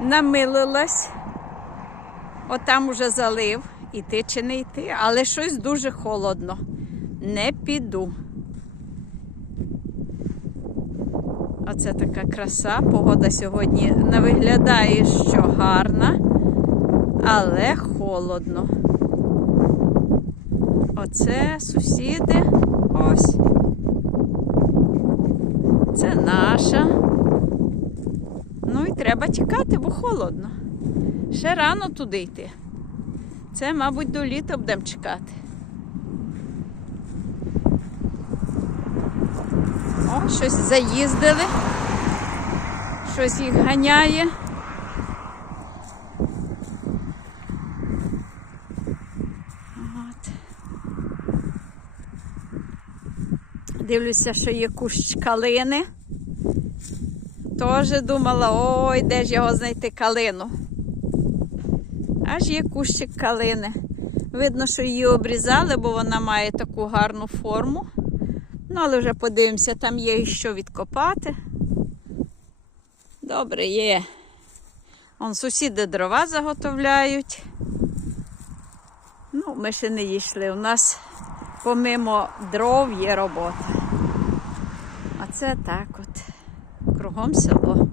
намилилась. Отам уже залив. Іти чи не йти, але щось дуже холодно. Не піду. Оце така краса. Погода сьогодні не виглядає, що гарна, але холодно. Оце сусіди. Ось. Це наша. Треба тікати, бо холодно. Ще рано туди йти. Це, мабуть, до літа будемо чекати. О, щось заїздили. Щось їх ганяє. От. Дивлюся, що є кущ калини. Теж думала, ой, де ж його знайти калину. Аж є кущик калини. Видно, що її обрізали, бо вона має таку гарну форму. Ну, але вже подивимося, там є що відкопати. Добре, є. Он сусіди дрова заготовляють. Ну, ми ще не йшли. У нас помимо дров є робота. А це так от. Кругом село.